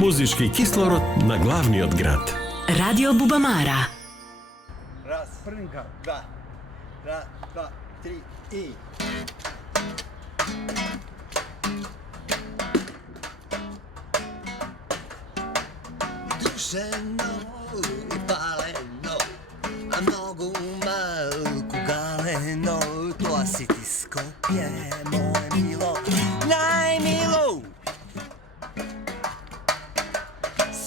Muzički kislorod na glavni od grad. Radio Bubamara. Raz, prnka, dva, dva, tri i... Dušeno i paleno, a nogu malku galeno, to si ti Skopje, moje milo, najmilo.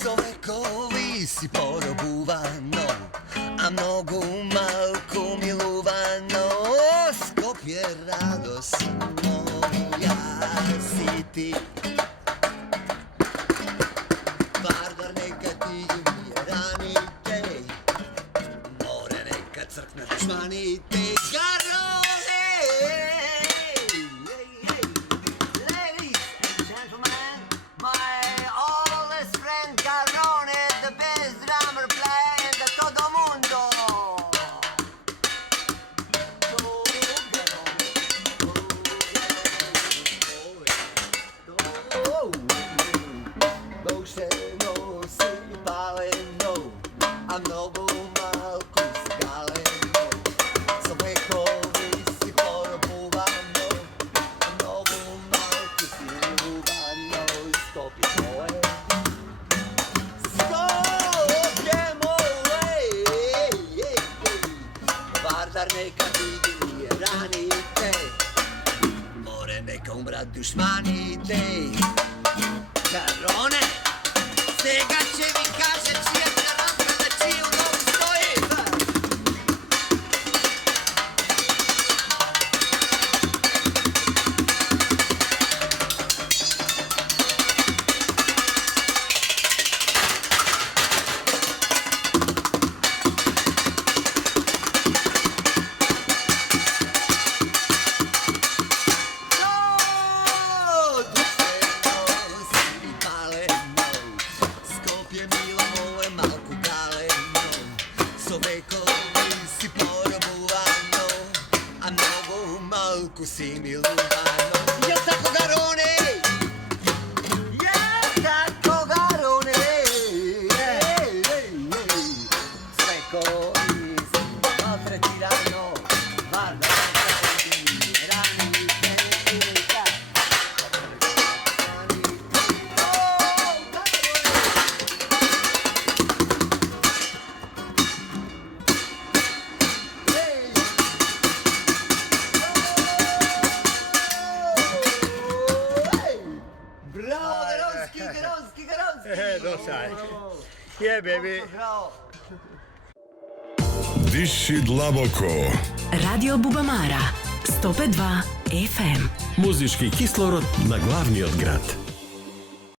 Sovekovi si porobuvano, a mnogu malku miluvano, Skopje radost moja si ti. Vardar neka ti ranite, more neka crkne dušmanite, Garone! Ladies and gentlemen, my oldest friend Garone, the best drummer player in the todo mundo. Dušeno si paleno, a mnogo malku skaleno, Sovekovi si porobuvano, a mnogo malku si ljubano, Skopje moje, Skopje moje, Vardar neka vidi ranite, more neka umrat dušmanite, Garone, Sega će mi kaže čija taranka da čiju nogu stoji. Skopje milo moje malku galeno, Sovekovi si porobuvano, a mnogo malku si miluvano. Jel tako Garone? Jel tako Garone? Sovekovi si maltretirano, Vardar neka vidi ranite, Bravo, Garonski! Došaj. Je, baby. Bravo! Diši dlaboko. Radio Bubamara. 105.2 FM. Muzički kislorod na glavni od grad.